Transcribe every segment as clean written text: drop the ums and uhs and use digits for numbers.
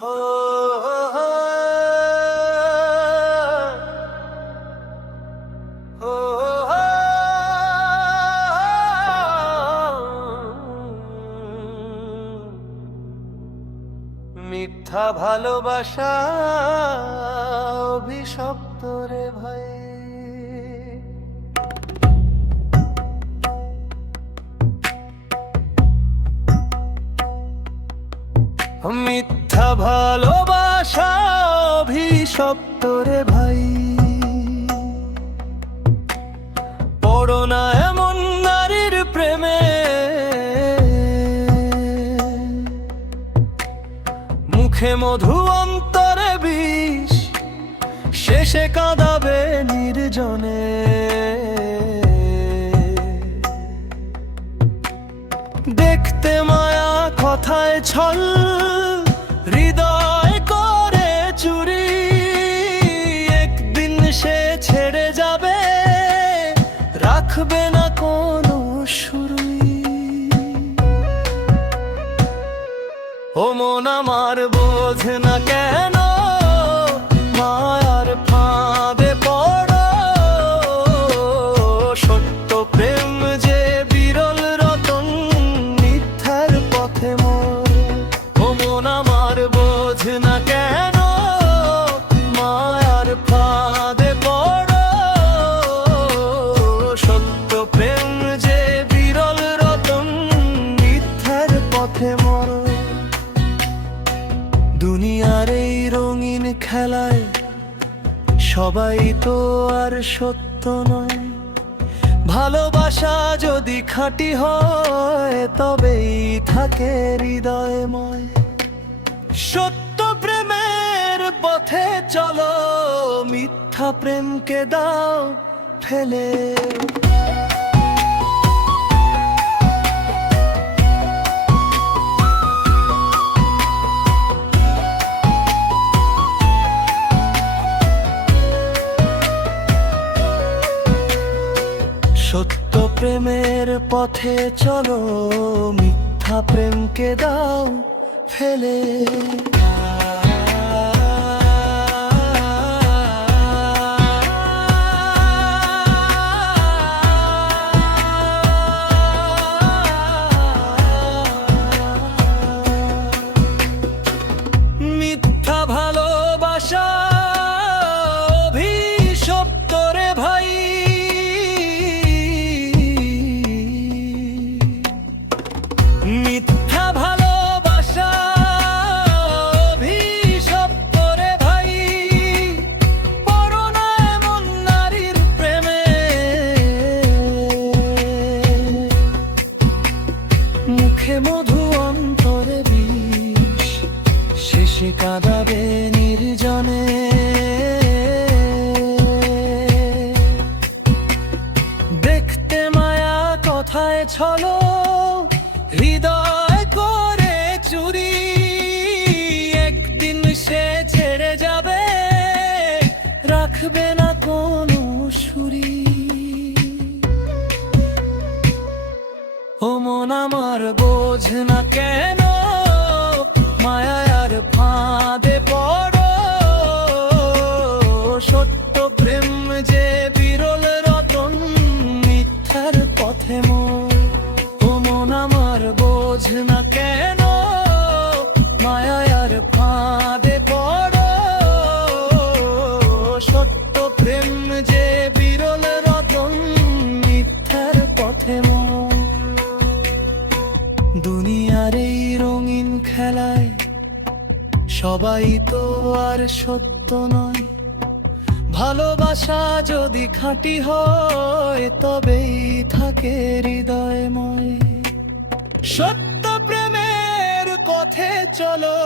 হো হো হো, হো হো, মিথ্যা ভালোবাসা অভিশপ্ত রে ভাই। মিথ্যা ভালোবাসা অভিশপ্ত রে ভাই। পড়ো না এমন নারীর প্রেমে, মুখে মধু অন্তরে বিষ, শেষে কাঁদাবে নির্জনে। দেখতে মায়া কথায় ছল, হৃদয় করে চুরি, একদিন সে ছেড়ে যাবে, রাখবে না কোনো শুরুই। ও মন আমার বোঝ না কেন, মায়ার ফাঁদে পড়ো, সত্য প্রেম যে বিরল রতন, মিথ্যার পথে মোর। ও মন আমার বোঝ না কেন, মায়ার ফাঁদে পড়ো, সত্য প্রেম যে বিরল রতন, মিথ্যার পথে মোর। দুনিয়ার এই রঙিন খেলায় সবাই তো আর সত্য নয়। ভালোবাসা যদি খাঁটি হয়, তবেই থাকে হৃদয়ময়। সত্য প্রেমের পথে চলো, মিথ্যা প্রেমকে দাও ফেলে। সত্য প্রেমের পথে চলো, মিথ্যা প্রেমকে দাও ফেলে। মিথ্যা ভালোবাসা অভিশপ্ত রে ভাই। মিথ্যা ভালোবাসা অভিশপ্ত রে ভাই। পড়ো না এমন নারীর প্রেমে, মুখে মধু অন্তরে বিষ, শেষে কাঁদাবে নির্জনে। দেখতে মায়া কথায় ছলো, হৃদয় করে চুরি, একদিন সে ছেড়ে যাবে, রাখবে না কোনো সুরি। ও মন আমার বোঝ না কেন, মায়ার ফাঁদে পড়ো, সত্য প্রেম যে বিরল রতন, মিথ্যার পথে মোর। ও মন আমার বোঝ না কেন, মায়ার ফাঁদে পড়ো, সত্য প্রেম যে বিরল রতন, মিথ্যার পথে মোর। দুনিয়ার এই রঙিন খেলায় সবাই তো আর সত্য নয়। ভালোবাসা যদি খাঁটি হয়, তবেই থাকে হৃদয়ময়। সত্য প্রেমের পথে চলো,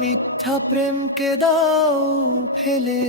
মিথ্যা প্রেমকে দাও ফেলে।